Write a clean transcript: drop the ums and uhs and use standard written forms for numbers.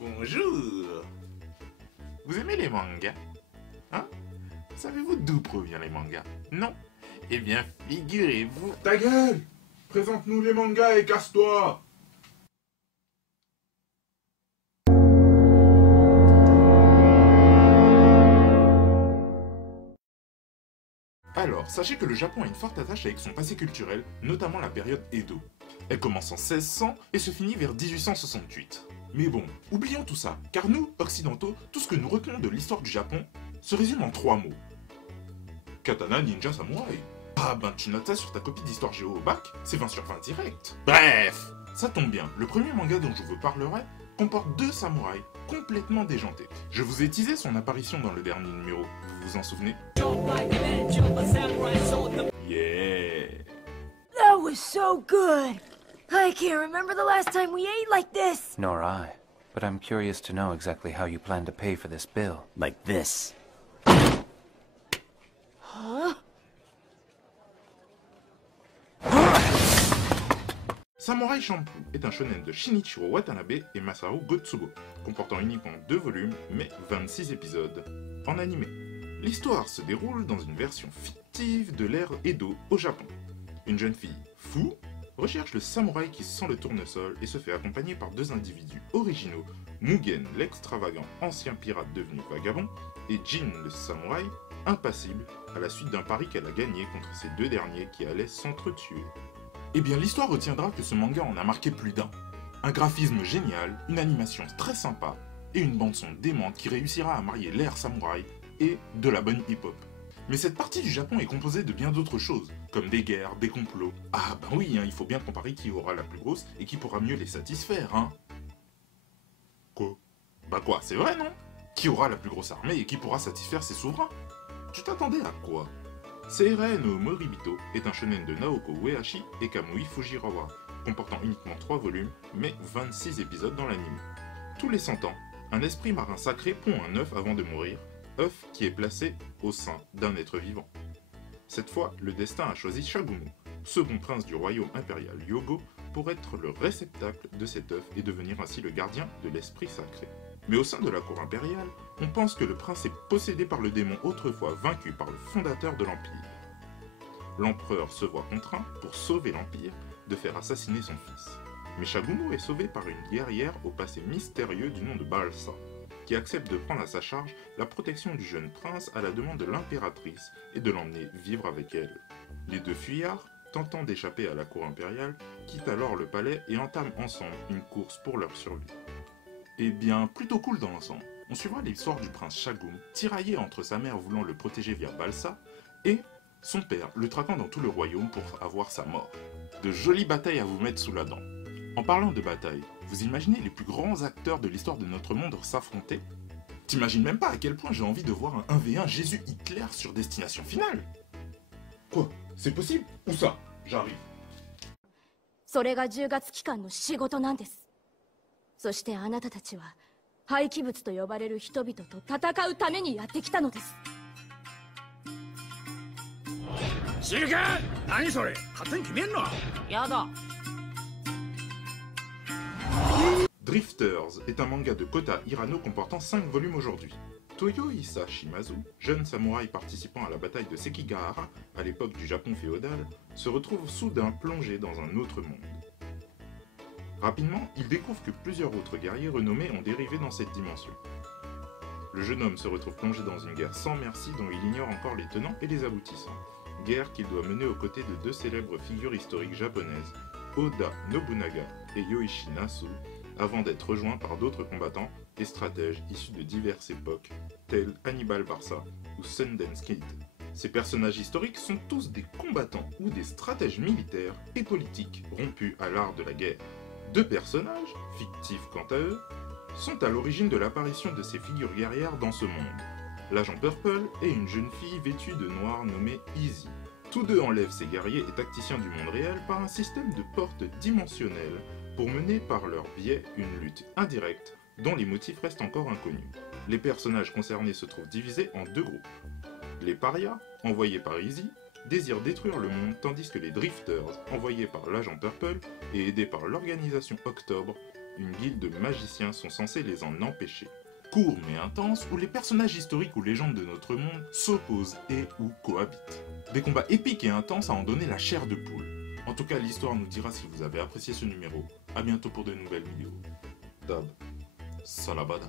Bonjour. Vous aimez les mangas? Hein? Savez-vous d'où proviennent les mangas? Non? Eh bien, figurez-vous... Ta gueule! Présente-nous les mangas et casse-toi! Alors, sachez que le Japon a une forte attache avec son passé culturel, notamment la période Edo. Elle commence en 1600 et se finit vers 1868. Mais bon, oublions tout ça, car nous, occidentaux, tout ce que nous retenons de l'histoire du Japon se résume en 3 mots. Katana, ninja, samouraï. Ah ben tu notes ça sur ta copie d'histoire géo au bac, c'est 20 sur 20 direct. Bref, ça tombe bien, le premier manga dont je vous parlerai comporte 2 samouraïs complètement déjantés. Je vous ai teasé son apparition dans le dernier numéro, vous vous en souvenez? Yeah. That was so good! I can't remember the last time we ate like this! Nor I. But I'm curious to know exactly how you plan to pay for this bill. Like this. Huh? Samurai Champloo est un shonen de Shinichiro Watanabe et Masaru Gotsubo, comportant uniquement 2 volumes mais 26 épisodes, en animé. L'histoire se déroule dans une version fictive de l'ère Edo au Japon. Une jeune fille fou recherche le samouraï qui sent le tournesol et se fait accompagner par 2 individus originaux, Mugen, l'extravagant ancien pirate devenu vagabond, et Jin, le samouraï, impassible, à la suite d'un pari qu'elle a gagné contre ces 2 derniers qui allaient s'entretuer. Eh bien l'histoire retiendra que ce manga en a marqué plus d'un. Un graphisme génial, une animation très sympa, et une bande-son démente qui réussira à marier l'ère samouraï et de la bonne hip-hop. Mais cette partie du Japon est composée de bien d'autres choses, comme des guerres, des complots. Ah ben oui, il faut bien comparer qui aura la plus grosse et qui pourra mieux les satisfaire, hein. Quoi? Bah quoi, c'est vrai, non? Qui aura la plus grosse armée et qui pourra satisfaire ses souverains? Tu t'attendais à quoi? Seirei no Moribito est un shonen de Naoko Uehashi et Kamui Fujiwara, comportant uniquement 3 volumes, mais 26 épisodes dans l'anime. Tous les 100 ans, un esprit marin sacré pond un œuf avant de mourir, œuf qui est placé au sein d'un être vivant. Cette fois, le destin a choisi Shagumo, second prince du royaume impérial Yogo, pour être le réceptacle de cet œuf et devenir ainsi le gardien de l'esprit sacré. Mais au sein de la cour impériale, on pense que le prince est possédé par le démon autrefois vaincu par le fondateur de l'Empire. L'empereur se voit contraint, pour sauver l'Empire, de faire assassiner son fils. Mais Shagumo est sauvé par une guerrière au passé mystérieux du nom de Balsa, qui accepte de prendre à sa charge la protection du jeune prince à la demande de l'impératrice et de l'emmener vivre avec elle. Les 2 fuyards, tentant d'échapper à la cour impériale, quittent alors le palais et entament ensemble une course pour leur survie. Eh bien, plutôt cool dans l'ensemble. On suivra l'histoire du prince Shagum, tiraillé entre sa mère voulant le protéger via Balsa, et son père le traquant dans tout le royaume pour avoir sa mort. De jolies batailles à vous mettre sous la dent. En parlant de bataille, vous imaginez les plus grands acteurs de l'histoire de notre monde s'affronter? T'imagines même pas à quel point j'ai envie de voir un 1v1 Jésus-Hitler sur Destination Finale? Quoi? C'est possible? Où ça? J'arrive. それが10月期間の仕事なんです。そしてあなたたちは廃棄物と呼ばれる人々と戦うためにやってきたのです。知るか？何それ？勝手に決めんの？やだ。Drifters est un manga de Kota Hirano comportant 5 volumes aujourd'hui. Toyohisa Shimazu, jeune samouraï participant à la bataille de Sekigahara à l'époque du Japon féodal, se retrouve soudain plongé dans un autre monde. Rapidement, il découvre que plusieurs autres guerriers renommés ont dérivé dans cette dimension. Le jeune homme se retrouve plongé dans une guerre sans merci dont il ignore encore les tenants et les aboutissants. Guerre qu'il doit mener aux côtés de 2 célèbres figures historiques japonaises, Oda Nobunaga et Yoichi Nasu, avant d'être rejoint par d'autres combattants et stratèges issus de diverses époques, tels Hannibal Barca ou Sundance Kid. Ces personnages historiques sont tous des combattants ou des stratèges militaires et politiques rompus à l'art de la guerre. 2 personnages, fictifs quant à eux, sont à l'origine de l'apparition de ces figures guerrières dans ce monde. L'agent Purple et une jeune fille vêtue de noir nommée Easy. Tous 2 enlèvent ces guerriers et tacticiens du monde réel par un système de portes dimensionnelles pour mener par leur biais une lutte indirecte dont les motifs restent encore inconnus. Les personnages concernés se trouvent divisés en 2 groupes. Les parias, envoyés par Easy, désirent détruire le monde tandis que les Drifters, envoyés par l'agent Purple et aidés par l'organisation Octobre, une guilde de magiciens sont censés les en empêcher. Court mais intense, où les personnages historiques ou légendes de notre monde s'opposent et ou cohabitent. Des combats épiques et intenses à en donner la chair de poule. En tout cas, l'histoire nous dira si vous avez apprécié ce numéro. A bientôt pour de nouvelles vidéos. Dab, Salabada.